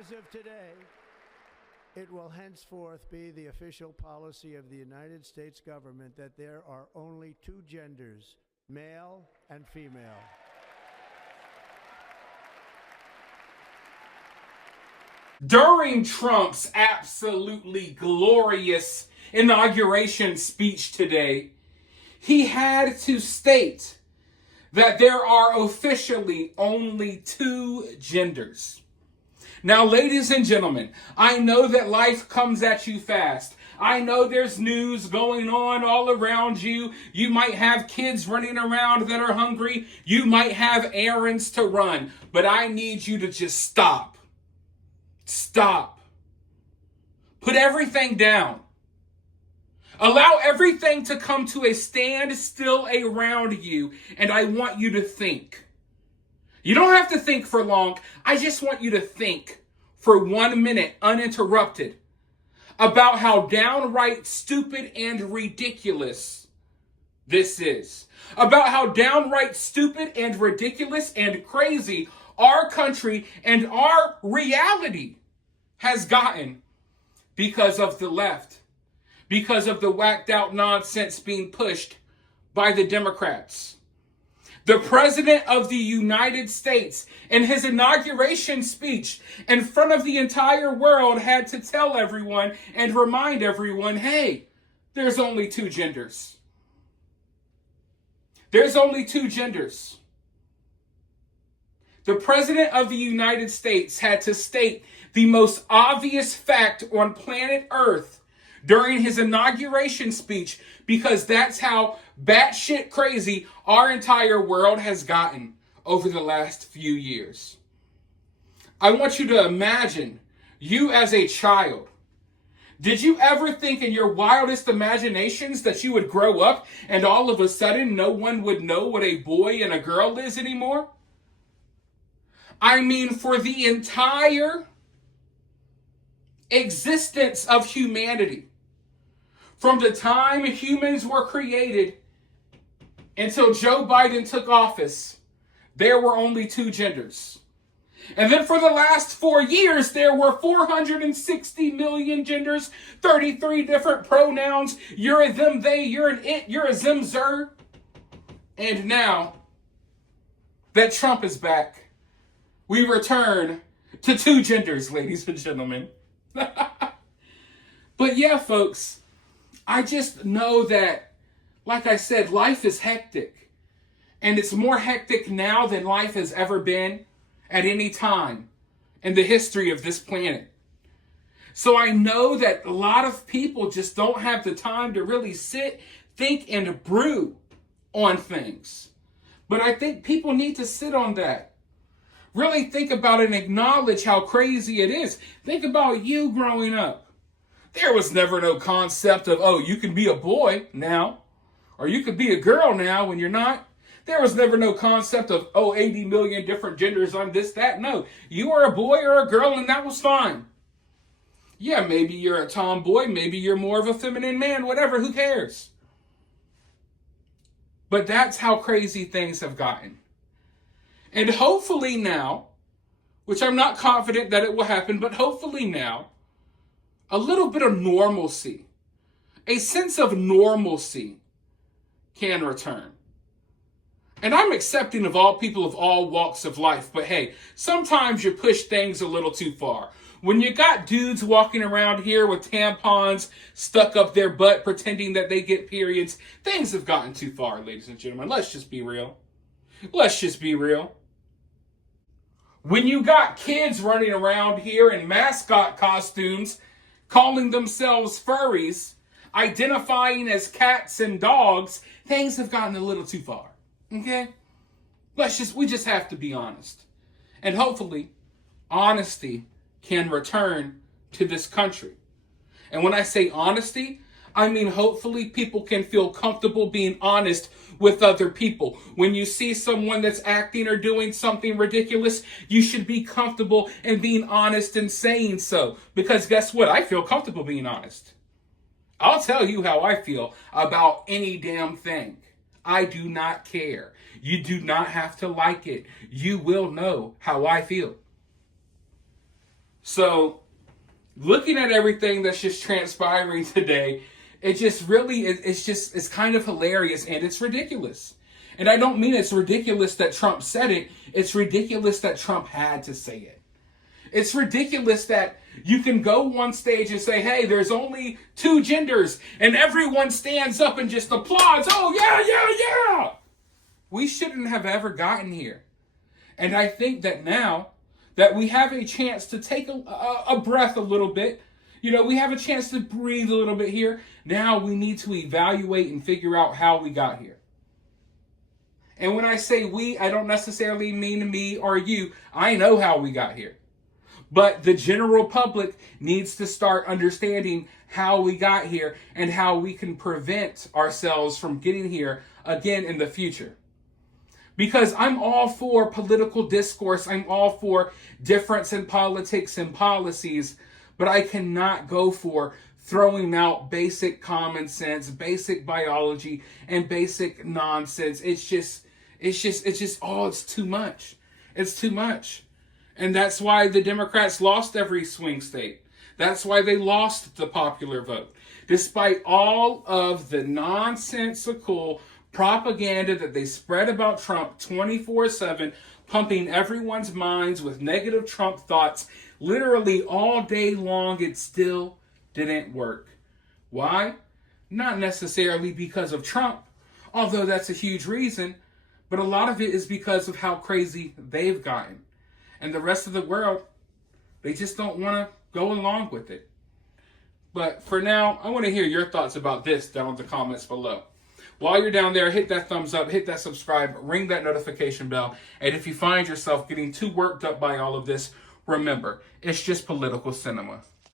As of today, it will henceforth be the official policy of the United States government that there are only two genders, male and female. During Trump's absolutely glorious inauguration speech today, he had to state that there are officially only two genders. Now, ladies and gentlemen, I know that life comes at you fast. I know there's news going on all around you. You might have kids running around that are hungry. You might have errands to run. But I need you to just stop. Stop. Put everything down. Allow everything to come to a standstill around you, and I want you to think. You don't have to think for long. I just want you to think for 1 minute uninterrupted about how downright stupid and ridiculous this is. About how downright stupid and ridiculous and crazy our country and our reality has gotten because of the left. Because of the whacked out nonsense being pushed by the Democrats. The President of the United States, in his inauguration speech in front of the entire world, had to tell everyone and remind everyone, hey, there's only two genders. There's only two genders. The President of the United States had to state the most obvious fact on planet Earth during his inauguration speech, because that's how batshit crazy our entire world has gotten over the last few years. I want you to imagine you as a child. Did you ever think in your wildest imaginations that you would grow up and all of a sudden no one would know what a boy and a girl is anymore? I mean, for the entire existence of humanity, from the time humans were created until Joe Biden took office, there were only two genders. And then for the last 4 years, there were 460 million genders, 33 different pronouns. You're a them, they, you're an it, you're a zim, zer. And now that Trump is back, we return to two genders, ladies and gentlemen. But yeah, folks, I just know that, like I said, life is hectic. And it's more hectic now than life has ever been at any time in the history of this planet. So I know that a lot of people just don't have the time to really sit, think, and brew on things. But I think people need to sit on that. Really think about it and acknowledge how crazy it is. Think about you growing up. There was never no concept of, oh, you can be a boy now, or you could be a girl now when you're not. There was never no concept of, oh, 80 million different genders on this, that. No, you were a boy or a girl and that was fine. Yeah, maybe you're a tomboy, maybe you're more of a feminine man, whatever, who cares? But that's how crazy things have gotten. And hopefully now, which I'm not confident that it will happen, but hopefully now, a little bit of normalcy, a sense of normalcy can return. And I'm accepting of all people of all walks of life, but hey, sometimes you push things a little too far. When you got dudes walking around here with tampons stuck up their butt pretending that they get periods, things have gotten too far, ladies and gentlemen. Let's just be real. Let's just be real. When you got kids running around here in mascot costumes, calling themselves furries, identifying as cats and dogs, things have gotten a little too far. Okay? We just have to be honest. And hopefully, honesty can return to this country. And when I say honesty, I mean hopefully people can feel comfortable being honest with other people. When you see someone that's acting or doing something ridiculous, you should be comfortable in being honest and saying so. Because guess what? I feel comfortable being honest. I'll tell you how I feel about any damn thing. I do not care. You do not have to like it. You will know how I feel. So, looking at everything that's just transpiring today, it just really, it's kind of hilarious and it's ridiculous. And I don't mean it's ridiculous that Trump said it. It's ridiculous that Trump had to say it. It's ridiculous that you can go on stage and say, hey, there's only 2 genders, and everyone stands up and just applauds. Oh, yeah. We shouldn't have ever gotten here. And I think that now that we have a chance to take a breath a little bit, we have a chance to breathe a little bit here. Now we need to evaluate and figure out how we got here. And when I say we, I don't necessarily mean me or you. I know how we got here. But the general public needs to start understanding how we got here and how we can prevent ourselves from getting here again in the future. Because I'm all for political discourse. I'm all for difference in politics and policies. But I cannot go for throwing out basic common sense, basic biology, and basic nonsense. It's too much. It's too much. And that's why the Democrats lost every swing state. That's why they lost the popular vote. Despite all of the nonsensical propaganda that they spread about Trump 24/7, pumping everyone's minds with negative Trump thoughts literally all day long, it still didn't work. Why? Not necessarily because of Trump, although that's a huge reason, but a lot of it is because of how crazy they've gotten. And the rest of the world, they just don't want to go along with it. But for now, I want to hear your thoughts about this down in the comments below. While you're down there, hit that thumbs up, hit that subscribe, ring that notification bell. And if you find yourself getting too worked up by all of this, remember, it's just political cinema.